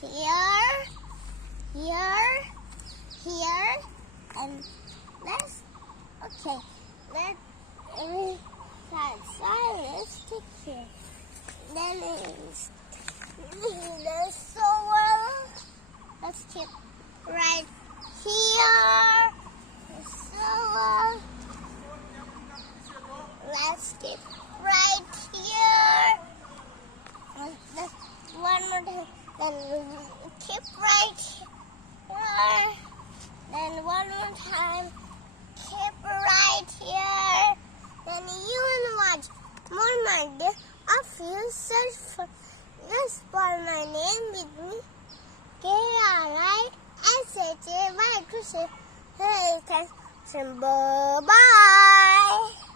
here, here, here, and let's, okay, let's stick here. Then the soil, let's keep right here, the soil, let's keep right here, one more time, then keep right here, then one more time, keep right here, then you will watch more videos of you. Search for, just spell my name with me, Krishay. Hey, thanks, bye bye.